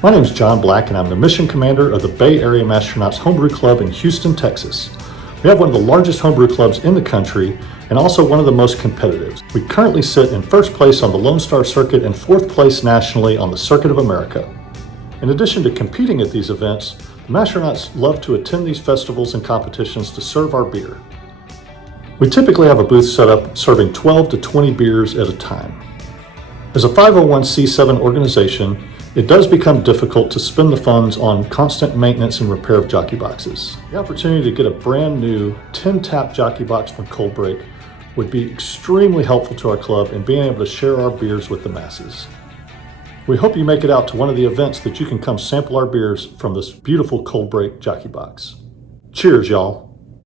My name is John Black, and I'm the mission commander of the Bay Area Mashtronauts Homebrew Club in Houston, Texas. We have one of the largest homebrew clubs in the country and also one of the most competitive. We currently sit in first place on the Lone Star Circuit and fourth place nationally on the Circuit of America. In addition to competing at these events, the Mashtronauts love to attend these festivals and competitions to serve our beer. We typically have a booth set up serving 12 to 20 beers at a time. As a 501c7 organization, it does become difficult to spend the funds on constant maintenance and repair of jockey boxes. The opportunity to get a brand new 10-tap jockey box from Coldbreak would be extremely helpful to our club in being able to share our beers with the masses. We hope you make it out to one of the events that you can come sample our beers from this beautiful Coldbreak jockey box. Cheers, y'all.